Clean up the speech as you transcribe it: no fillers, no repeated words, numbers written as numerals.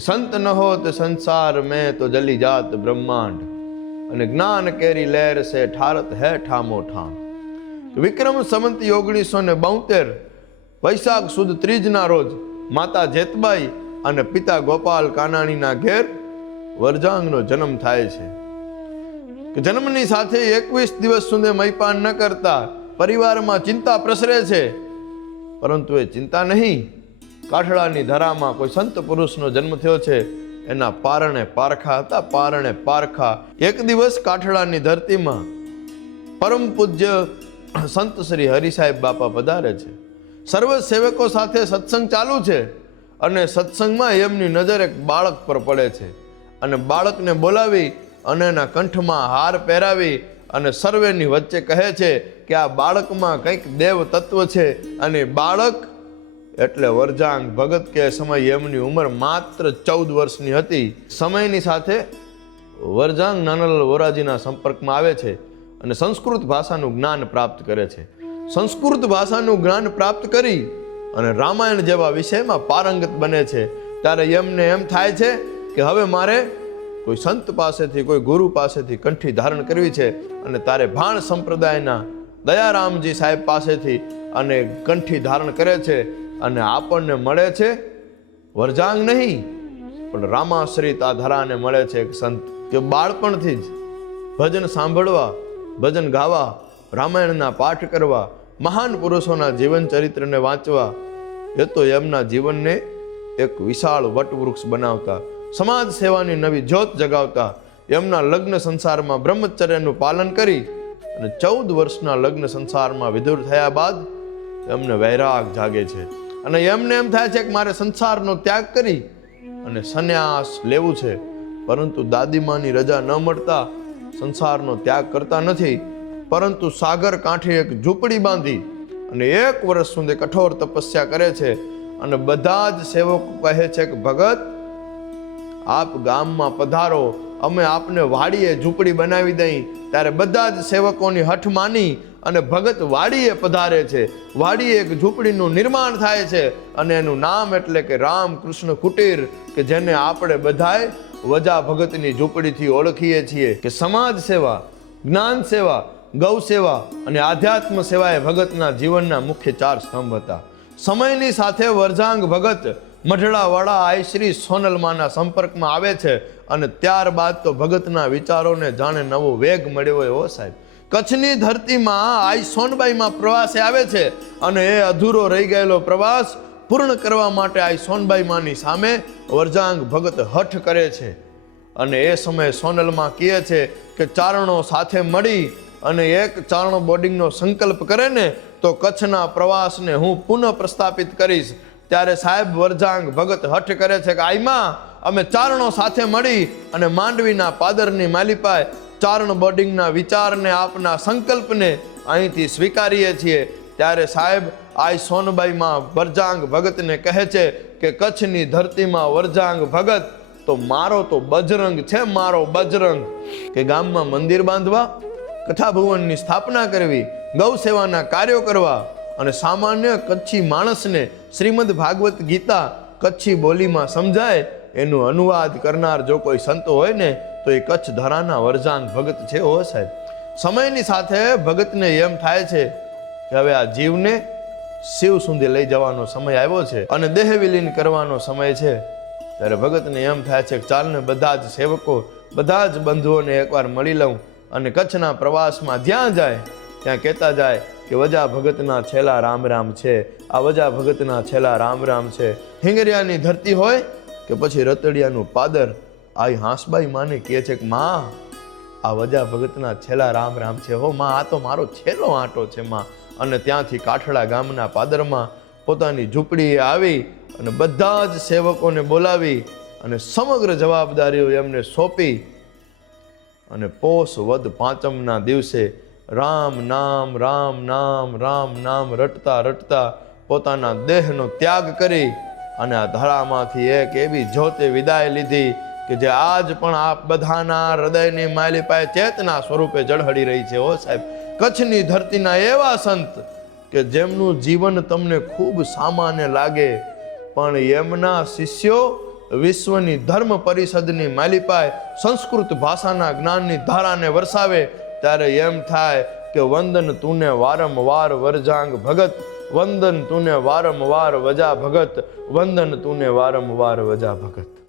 સંત ન હોત સંસાર મેં તો જલી જાત બ્રહ્માંડ, અને જ્ઞાન કેરી લહેર સે ઠારત હે ઠામો ઠામ. વિક્રમ સંમત 1972 વૈશાખ સુદ ત્રીજના રોજ માતા જેતબાઈ અને પિતા ગોપાલ કાનાણીના ઘેર વરજાંગનો જન્મ થાય છે. જન્મની સાથે 21 દિવસ સુધી મયપાન ન કરતા પરિવારમાં ચિંતા પ્રસરે છે. પરંતુ એ ચિંતા નહીં, કાઠળાની ધરામાં કોઈ સંત પુરુષનો જન્મ થયો છે. એના પારણે પારખા હતા, પારણે પારખા. એક દિવસ કાઠળાની ધરતીમાં પરમ પૂજ્ય સંત શ્રી હરિ સાહેબ બાપા પધારે છે. સર્વ સેવકો સાથે સત્સંગ ચાલુ છે અને સત્સંગમાં એમની નજર એક બાળક પર પડે છે અને બાળકને બોલાવી અને એના કંઠમાં હાર પહેરાવી અને સર્વેની વચ્ચે કહે છે કે આ બાળકમાં કંઈક દેવ તત્વ છે. અને બાળક એટલે વરજાંગ ભગત કે સમય એમની ઉંમર માત્ર 14 વર્ષની હતી. સમયની સાથે વરજાંગ નાનાલાલ વોરાજીના સંપર્કમાં આવે છે અને સંસ્કૃત ભાષાનું જ્ઞાન પ્રાપ્ત કરે છે. સંસ્કૃત ભાષાનું જ્ઞાન પ્રાપ્ત કરી અને રામાયણ જેવા વિષયમાં પારંગત બને છે. ત્યારે એમને એમ થાય છે કે હવે મારે કોઈ સંત પાસેથી, કોઈ ગુરુ પાસેથી કંઠી ધારણ કરવી છે. અને તારે ભાણ સંપ્રદાયના દયારામજી સાહેબ પાસેથી અને કંઠી ધારણ કરે છે. અને આપણને મળે છે વરજાંગ નહીં પણ રામાશ્રિત આ ધરાને મળે છે એક સંત કે બાળપણથી જ ભજન સાંભળવા, ભજન ગાવા, રામાયણના પાઠ કરવા, મહાન પુરુષોના જીવન ચરિત્રને વાંચવા, એ તો એમના જીવનને એક વિશાળ વટવૃક્ષ બનાવતા, સમાજ સેવાની નવી જ્યોત જગાવતા. એમના લગ્ન સંસારમાં બ્રહ્મચર્યનું પાલન કરી અને 14 વર્ષના લગ્ન સંસારમાં વિધુર થયા બાદ એમને વૈરાગ જાગે છે અને એમને એમ થાય છે કે મારે સંસારનો ત્યાગ કરી અને સંન્યાસ લેવું છે. પરંતુ દાદીમાની રજા ન મળતા સંસારનો ત્યાગ કરતા નથી, પરંતુ સાગર કાંઠે એક ઝૂંપડી બાંધી અને 1 વર્ષ સુધી કઠોર તપસ્યા કરે છે. અને બધા જ સેવકો કહે છે કે ભગત આપ ગામમાં પધારો, અમે આપને વાડીએ ઝૂંપડી બનાવી દઈ. ત્યારે બધા જ સેવકોની હઠ માની અને ભગત વાડીએ પધારે છે. વાડીએ એક ઝૂંપડીનું નિર્માણ થાય છે અને એનું નામ એટલે કે રામકૃષ્ણ કુટીર, કે જેને આપણે બધાએ વજા ભગતની ઝૂંપડીથી ઓળખીએ છીએ. કે સમાજ સેવા, જ્ઞાન સેવા, ગૌ સેવા અને આધ્યાત્મ સેવા એ ભગતના જીવનના મુખ્ય 4 સ્તંભ હતા. સમયની સાથે વરજાંગ ભગત મઢડાવાળા આઈ શ્રી સોનલમાના સંપર્કમાં આવે છે અને ત્યારબાદ તો ભગતના વિચારોને જાણે નવો વેગ મળ્યો હોય. હો સાહેબ, કચ્છની ધરતીમાં આઈ સોનબાઈમાં પ્રવાસે આવે છે અને એ અધૂરો રહી ગયેલો પ્રવાસ પૂર્ણ કરવા માટે આઈ સોનબાઈમાંની સામે વરજાંગ ભગત હઠ કરે છે. અને એ સમયે સોનલમાં કહે છે કે ચારણો સાથે મળી અને એક ચારણ બોર્ડિંગનો સંકલ્પ કરે ને તો કચ્છના પ્રવાસને હું પુનઃ પ્રસ્થાપિત કરીશ. ત્યારે સાહેબ વરજાંગ ભગત હઠ કરે છે કે આઈમાં અમે ચારણો સાથે મળી અને માંડવીના પાદરની માલિપાએ ચારણ બોર્ડિંગના વિચારને, આપના સંકલ્પને અહીંથી સ્વીકારીએ છીએ. ત્યારે સાહેબ આઈ સોનબાઈમાં વરજાંગ ભગતને કહે છે કે કચ્છની ધરતીમાં વરજાંગ ભગત તો મારો તો બજરંગ છે, મારો બજરંગ. કે ગામમાં મંદિર બાંધવા, કથા ભુવનની સ્થાપના કરવી, ગૌ સેવાના કાર્યો કરવા અને સામાન્ય કચ્છી માણસને શ્રીમદ ભાગવત ગીતા કચ્છી બોલીમાં સમજાય એનું અનુવાદ કરનાર જો કોઈ સંત હોય ને તો એ કચ્છ ધરાના વરજાંગ ભગત છે. હો સાહેબ, સમયની સાથે ભગતને એમ થાય છે કે હવે આ જીવને શિવ સુધી લઈ જવાનો સમય આવ્યો છે અને દેહ વિલીન કરવાનો સમય છે. ત્યારે ભગતને એમ થાય છે કે ચાલને બધા જ સેવકો, બધા જ બંધુઓને એકવાર મળી લઉં અને કચ્છના પ્રવાસમાં જ્યાં જાય ત્યાં કહેતા જાય કે વજા ભગતના છેલ્લા રામ રામ છે, આ વજા ભગતના છેલ્લા રામ રામ છે. હિંગરિયાની ધરતી હોય કે પછી રતડિયાનું પાદર, આ હાંસબાઈ માને કહે છે કે માં આ વજા ભગતના છેલ્લા રામ રામ છે. હો માં, આ તો મારો છેલ્લો આંટો છે માં. અને ત્યાંથી કાઠડા ગામના પાદરમાં પોતાની ઝૂંપડીએ આવી અને બધા જ સેવકોને બોલાવી અને સમગ્ર જવાબદારીઓ એમને સોંપી અને પોષ વદ 5મના દિવસે રામ નામ રામ નામ રામ નામ રટતા રટતા પોતાના દેહનો ત્યાગ કરી અને આ ધરામાંથી એક એવી જ્યોતે વિદાય લીધી કે જે આજ પણ આપ બધાના હૃદયની માલિપાએ ચેતના સ્વરૂપે ઝળહળી રહી છે. હો સાહેબ, કચ્છની ધરતીના એવા સંત કે જેમનું જીવન તમને ખૂબ સામાન્ય લાગે પણ એમના શિષ્યો વિશ્વની ધર્મ પરિષદની માલિપાએ સંસ્કૃત ભાષાના જ્ઞાનની ધારાને વરસાવે ત્યારે એમ થાય કે વંદન તુને વારંવાર વરજાંગ ભગત, વંદન તુને વારંવાર વજા ભગત, વંદન તુને વારંવાર વજા ભગત.